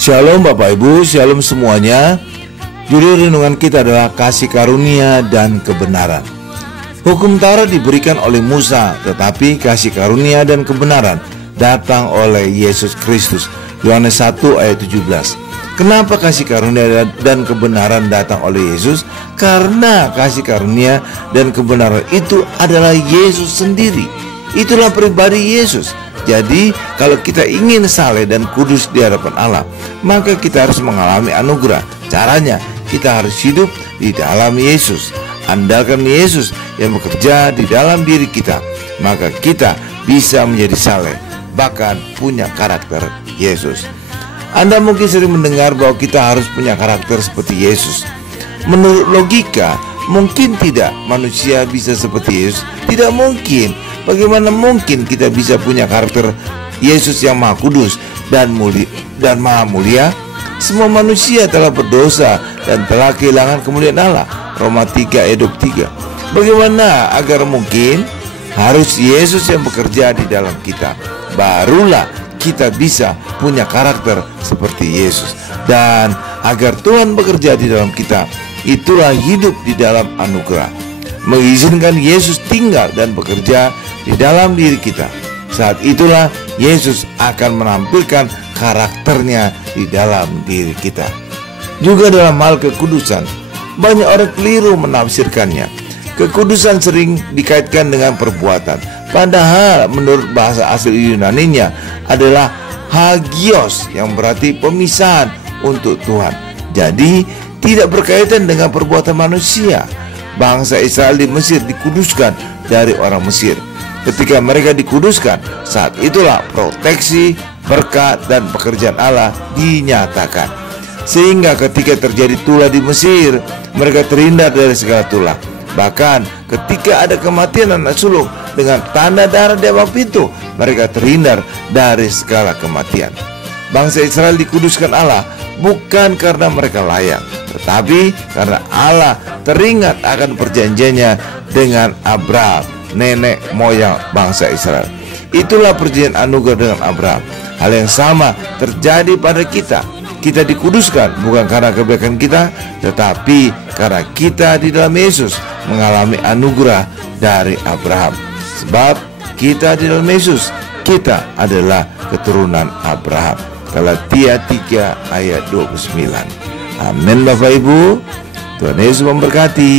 Shalom Bapak Ibu, shalom semuanya. Judul renungan kita adalah kasih karunia dan kebenaran. Hukum Taurat diberikan oleh Musa, tetapi kasih karunia dan kebenaran datang oleh Yesus Kristus. Yohanes 1 ayat 17. Kenapa kasih karunia dan kebenaran datang oleh Yesus? Karena kasih karunia dan kebenaran itu adalah Yesus sendiri. Itulah pribadi Yesus. Jadi kalau kita ingin saleh dan kudus di hadapan Allah, maka kita harus mengalami anugerah. Caranya, kita harus hidup di dalam Yesus. Andalkan Yesus yang bekerja di dalam diri kita, maka kita bisa menjadi saleh, bahkan punya karakter Yesus. Anda mungkin sering mendengar bahwa kita harus punya karakter seperti Yesus. Menurut logika, mungkin tidak manusia bisa seperti Yesus. Tidak mungkin. Bagaimana mungkin kita bisa punya karakter Yesus yang maha kudus dan maha mulia? Semua manusia telah berdosa dan telah kehilangan kemuliaan Allah. Roma 3 ayat 23. Bagaimana agar mungkin? Harus Yesus yang bekerja di dalam kita. Barulah kita bisa punya karakter seperti Yesus. Dan agar Tuhan bekerja di dalam kita, itulah hidup di dalam anugerah. Mengizinkan Yesus tinggal dan bekerja di dalam diri kita. Saat itulah Yesus akan menampilkan karakternya di dalam diri kita. Juga dalam hal kekudusan, banyak orang keliru menafsirkannya. Kekudusan sering dikaitkan dengan perbuatan, padahal menurut bahasa asli Yunaninya adalah hagios, yang berarti pemisahan untuk Tuhan. Jadi tidak berkaitan dengan perbuatan manusia. Bangsa Israel di Mesir dikuduskan dari orang Mesir. Ketika mereka dikuduskan, saat itulah proteksi, berkat, dan pekerjaan Allah dinyatakan. Sehingga ketika terjadi tulah di Mesir, mereka terhindar dari segala tulah. Bahkan ketika ada kematian anak sulung dengan tanda darah di bawah pintu, mereka terhindar dari segala kematian. Bangsa Israel dikuduskan Allah bukan karena mereka layak, tetapi karena Allah teringat akan perjanjiannya dengan Abraham, nenek moyang bangsa Israel. Itulah perjanjian anugerah dengan Abraham. Hal yang sama terjadi pada kita. Kita dikuduskan bukan karena kebaikan kita, tetapi karena kita di dalam Yesus mengalami anugerah dari Abraham. Sebab kita di dalam Yesus, kita adalah keturunan Abraham. Galatia 3 ayat 29. Amin Bapak Ibu. Tuhan Yesus memberkati.